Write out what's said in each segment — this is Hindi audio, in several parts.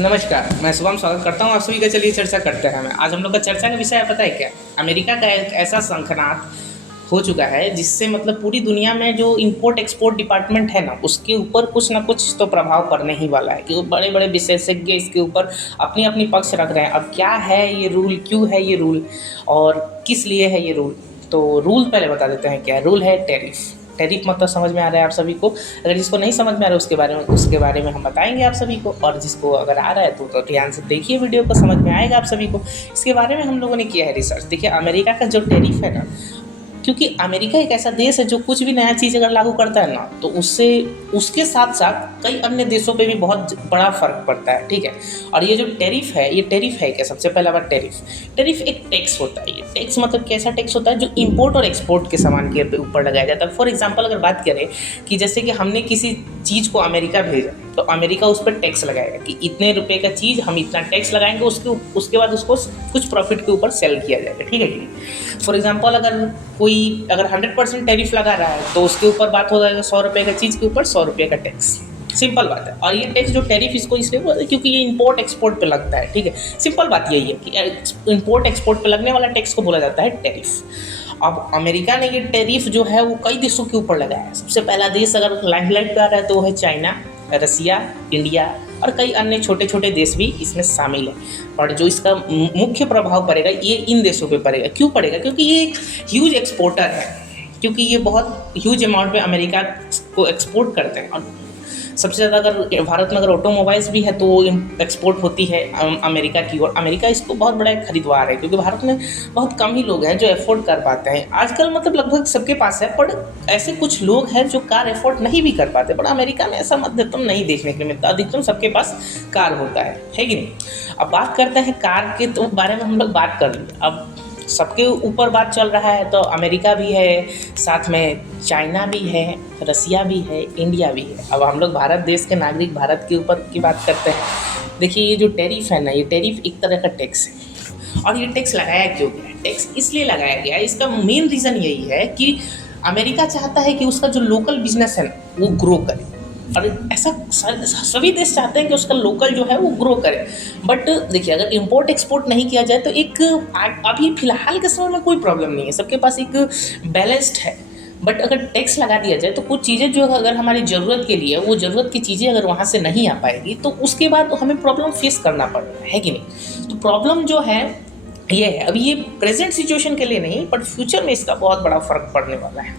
नमस्कार, मैं शुभम स्वागत करता हूँ आप सभी का। चलिए चर्चा करते हैं। आज हम लोग का चर्चा का विषय है, पता है क्या? अमेरिका का एक ऐसा शंखनाद हो चुका है जिससे मतलब पूरी दुनिया में जो इंपोर्ट एक्सपोर्ट डिपार्टमेंट है ना, उसके ऊपर कुछ ना कुछ तो प्रभाव पड़ने ही वाला है। क्योंकि बड़े बड़े विशेषज्ञ इसके ऊपर अपनी अपनी पक्ष रख रहे हैं। अब क्या है ये रूल, क्यों है ये रूल और किस लिए है ये रूल? तो रूल पहले बता देते हैं। क्या रूल है? टैरिफ। टैरिफ मतलब समझ में आ रहा है आप सभी को? अगर जिसको नहीं समझ में आ रहा है उसके बारे में हम बताएंगे आप सभी को, और जिसको अगर आ रहा है तो ध्यान से देखिए वीडियो को, समझ में आएगा आप सभी को। इसके बारे में हम लोगों ने किया है रिसर्च। देखिए अमेरिका का जो टैरिफ है ना, क्योंकि अमेरिका एक ऐसा देश है जो कुछ भी नया चीज़ अगर लागू करता है ना, तो उससे उसके साथ साथ कई अन्य देशों पे भी बहुत बड़ा फर्क पड़ता है। ठीक है। और ये जो टैरिफ है, ये टैरिफ है क्या? सबसे पहला बात, टैरिफ एक टैक्स होता है। ये टैक्स मतलब कैसा टैक्स होता है? जो इंपोर्ट और एक्सपोर्ट के सामान के ऊपर लगाया जाता है। फॉर एग्जाम्पल अगर बात करें कि जैसे कि हमने किसी चीज़ को अमेरिका भेजा, तो अमेरिका उस पर टैक्स लगाएगा कि इतने रुपए का चीज़ हम इतना टैक्स लगाएंगे, उसके बाद उसको कुछ प्रॉफिट के ऊपर सेल किया जाएगा। ठीक है कि फॉर एग्जांपल अगर 100% टैरिफ लगा रहा है, तो उसके ऊपर बात हो जाएगा 100 रुपये का चीज़ के ऊपर 100 रुपये का टैक्स। सिंपल बात है। और ये टैक्स जो टैरिफ इसको इसलिए बोलते हैं क्योंकि ये इंपोर्ट एक्सपोर्ट पे लगता है। ठीक है। सिंपल बात यही है कि इंपोर्ट एक्सपोर्ट पे लगने वाला टैक्स को बोला जाता है टैरिफ। अब अमेरिका ने ये टैरिफ जो है वो कई देशों के ऊपर लगाया है। सबसे पहला देश अगर लाइमलाइट पे आ रहा है तो वो है चाइना, रसिया, इंडिया और कई अन्य छोटे छोटे देश भी इसमें शामिल है। और जो इसका मुख्य प्रभाव पड़ेगा ये इन देशों पे पड़ेगा। क्यों पड़ेगा? क्योंकि ये एक ह्यूज एक्सपोर्टर है, क्योंकि ये बहुत ह्यूज अमाउंट में अमेरिका को एक्सपोर्ट करते हैं। और सबसे ज़्यादा अगर भारत में अगर ऑटोमोबाइल्स भी है तो वो एक्सपोर्ट होती है अमेरिका की ओर। अमेरिका इसको बहुत बड़ा एक खरीदवार है, क्योंकि भारत में बहुत कम ही लोग हैं जो अफोर्ड कर पाते हैं। आजकल मतलब लगभग सबके पास है, पर ऐसे कुछ लोग हैं जो कार अफोर्ड नहीं भी कर पाते। पर अमेरिका में ऐसा मध्यम नहीं देखने के लिए मिलता, अधिकतम सबके पास कार होता है कि नहीं? अब बात करते हैं कार के तो बारे में हम लोग बात कर लिए। अब सबके ऊपर बात चल रहा है तो अमेरिका भी है, साथ में चाइना भी है, रसिया भी है, इंडिया भी है। अब हम लोग भारत देश के नागरिक भारत के ऊपर की बात करते हैं। देखिए ये जो टैरिफ है ना, ये टैरिफ एक तरह का टैक्स है। और ये टैक्स लगाया क्यों गया है? टैक्स इसलिए लगाया गया है, इसका मेन रीज़न यही है कि अमेरिका चाहता है कि उसका जो लोकल बिजनेस है ना वो ग्रो करे। और ऐसा सभी देश चाहते हैं कि उसका लोकल जो है वो ग्रो करे। बट देखिए अगर इंपोर्ट एक्सपोर्ट नहीं किया जाए तो एक अभी फिलहाल के समय में कोई प्रॉब्लम नहीं है, सबके पास एक बैलेंस्ड है। बट अगर टैक्स लगा दिया जाए तो कुछ चीज़ें जो अगर हमारी ज़रूरत के लिए, वो ज़रूरत की चीज़ें अगर वहाँ से नहीं आ पाएगी तो उसके बाद हमें प्रॉब्लम फेस करना पड़ेगा, है कि नहीं? तो प्रॉब्लम जो है ये है। अभी ये प्रेजेंट सिचुएशन के लिए नहीं, बट फ्यूचर में इसका बहुत बड़ा फर्क पड़ने वाला है।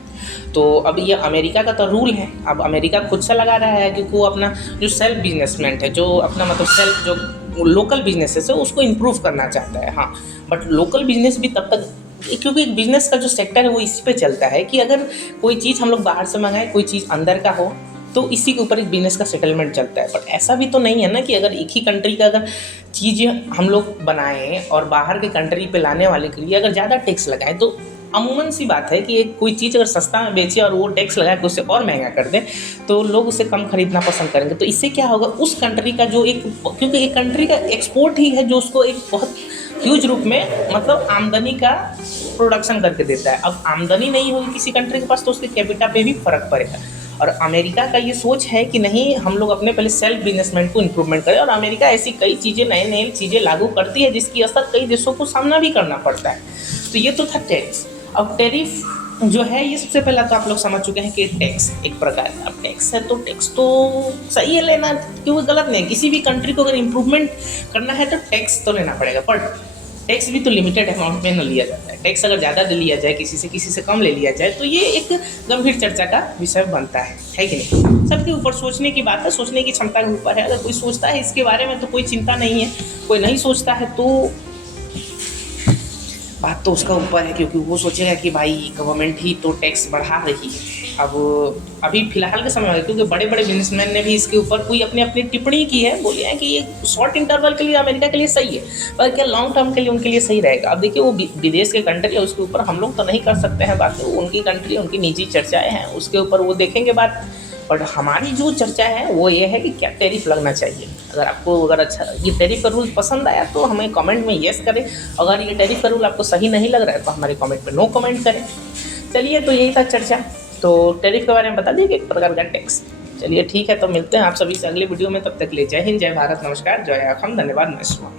तो अब ये अमेरिका का तो रूल है। अब अमेरिका खुद से लगा रहा है क्योंकि वो अपना जो सेल्फ बिजनेसमेंट है, जो अपना मतलब सेल्फ जो लोकल बिजनेसेस है उसको इम्प्रूव करना चाहता है। हाँ, बट लोकल बिजनेस भी तब तक, क्योंकि एक बिजनेस का जो सेक्टर है वो इसी पे चलता है कि अगर कोई चीज़ हम लोग बाहर से मंगाएं, कोई चीज़ अंदर का हो, तो इसी के ऊपर एक बिजनेस का सेटलमेंट चलता है। बट ऐसा भी तो नहीं है ना कि अगर एक ही कंट्री का अगर चीज़ हम लोग बनाएं और बाहर के कंट्री पे लाने वाले के लिए अगर ज़्यादा टैक्स लगाएं, तो अमूमन सी बात है कि एक कोई चीज़ अगर सस्ता में बेचे और वो टैक्स लगा के उसे और महंगा कर दें तो लोग उसे कम खरीदना पसंद करेंगे। तो इससे क्या होगा, उस कंट्री का जो एक, क्योंकि एक कंट्री का एक्सपोर्ट ही है जो उसको एक बहुत ह्यूज रूप में मतलब आमदनी का प्रोडक्शन करके देता है। अब आमदनी नहीं होगी किसी कंट्री के पास तो उसके कैपिटा पे भी फर्क पड़ेगा। और अमेरिका का ये सोच है कि नहीं, हम लोग अपने पहले सेल्फ बिजनेसमेंट को इम्प्रूवमेंट करें। और अमेरिका ऐसी कई चीज़ें, नई चीज़ें लागू करती है जिसकी असर कई देशों को सामना भी करना पड़ता है। तो ये तो था टैक्स। अब टैरिफ जो है ये सबसे पहला तो आप लोग समझ चुके हैं कि टैक्स एक प्रकार है। अब टैक्स है तो टैक्स तो सही है लेना, क्योंकि गलत नहीं। किसी भी कंट्री को अगर इम्प्रूवमेंट करना है तो टैक्स तो लेना पड़ेगा, पर टैक्स भी तो लिमिटेड अमाउंट में न लिया जाता है। टैक्स अगर ज़्यादा ले लिया जाए, किसी से कम ले लिया जाए, तो ये एक गंभीर चर्चा का विषय बनता है कि नहीं? सबके ऊपर सोचने की बात है, सोचने की क्षमता के ऊपर है। अगर कोई सोचता है इसके बारे में तो कोई चिंता नहीं है, कोई नहीं सोचता है तो बात तो उसका ऊपर है, क्योंकि वो सोचेगा कि भाई गवर्नमेंट ही तो टैक्स बढ़ा रही है। अब अभी फिलहाल के समय में क्योंकि बड़े बड़े बिजनेसमैन ने भी इसके ऊपर कोई अपनी अपनी टिप्पणी की है, बोले हैं कि ये शॉर्ट इंटरवल के लिए अमेरिका के लिए सही है, पर क्या लॉन्ग टर्म के लिए उनके लिए सही रहेगा? अब देखिए वो विदेश के कंट्री है, उसके ऊपर हम लोग तो नहीं कर सकते हैं बात। उनकी कंट्री, उनकी निजी चर्चाएँ हैं, उसके ऊपर वो देखेंगे बात। बट हमारी जो चर्चा है वो ये है कि क्या टैरिफ लगना चाहिए। अगर अच्छा ये टैरिफ का रूल पसंद आया तो हमें कमेंट में येस करें। अगर ये टैरिफ का रूल आपको सही नहीं लग रहा है तो हमारे कमेंट में नो कमेंट करें। चलिए, तो यही था चर्चा। तो टैरिफ के बारे में बता दिए कि एक प्रकार का टैक्स। चलिए ठीक है, तो मिलते हैं आप सभी से अगली वीडियो में, तब तक के लिए जय हिंद, जय भारत, नमस्कार, जय अखम, धन्यवाद, नमस्कार।